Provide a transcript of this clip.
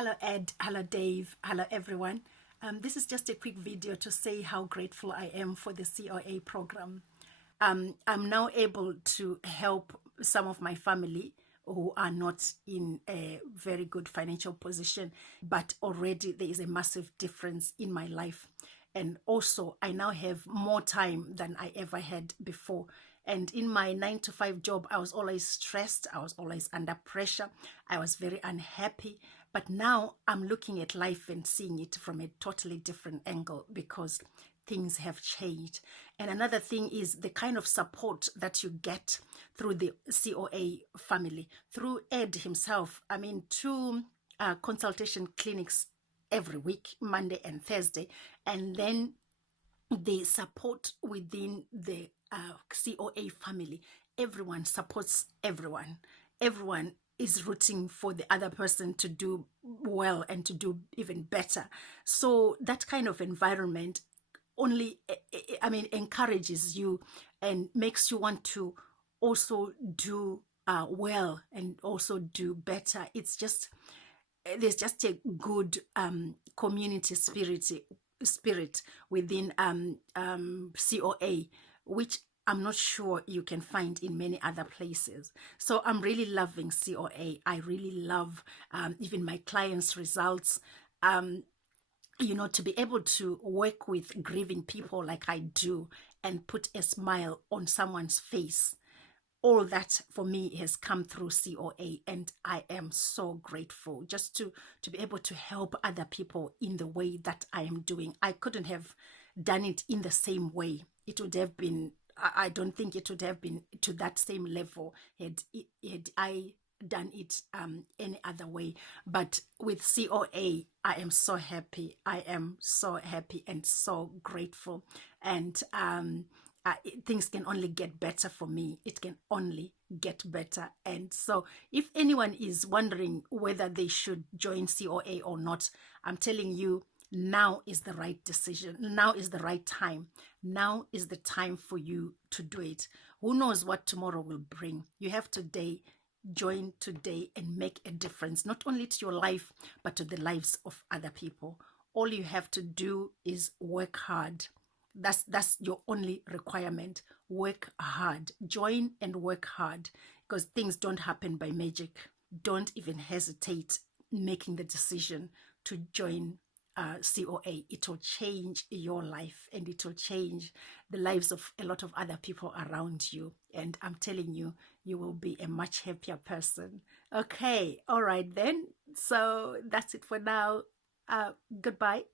Hello Ed, hello Dave, hello everyone. This is just a quick video to say how grateful I am for the COA program. I'm now able to help some of my family who are not in a very good financial position, but already there is a massive difference in my life. And also, I now have more time than I ever had before. And in my 9 to 5 job, I was always stressed. I was always under pressure. I was very unhappy. But now I'm looking at life and seeing it from a totally different angle because things have changed. And another thing is the kind of support that you get through the COA family, through Ed himself. I mean, 2 consultation clinics every week, Monday and Thursday, and then the support within the COA family. Everyone supports everyone. Everyone is rooting for the other person to do well and to do even better. So that kind of environment only, encourages you and makes you want to also do well and also do better. It's just, there's just a good community spirit within COA, which I'm not sure you can find in many other places. So I'm really loving COA. I really love even my clients' results. To be able to work with grieving people like I do and put a smile on someone's face, all that for me has come through COA, and I am so grateful just to be able to help other people in the way that I am doing. I couldn't have done it in the same way. It would have been, I don't think it would have been to that same level had I done it any other way. But with COA, I am so happy. I am so happy and so grateful. And things can only get better for me. It can only get better. And so if anyone is wondering whether they should join COA or not, I'm telling you, now is the right decision. Now is the right time. Now is the time for you to do it. Who knows what tomorrow will bring? You have today. Join today and make a difference, not only to your life, but to the lives of other people. All you have to do is work hard. That's your only requirement. Work hard. Join and work hard, because things don't happen by magic. Don't even hesitate making the decision to join COA. It will change your life, and it will change the lives of a lot of other people around you. And I'm telling you, you will be a much happier person. Okay, all right then. So that's it for now. Goodbye.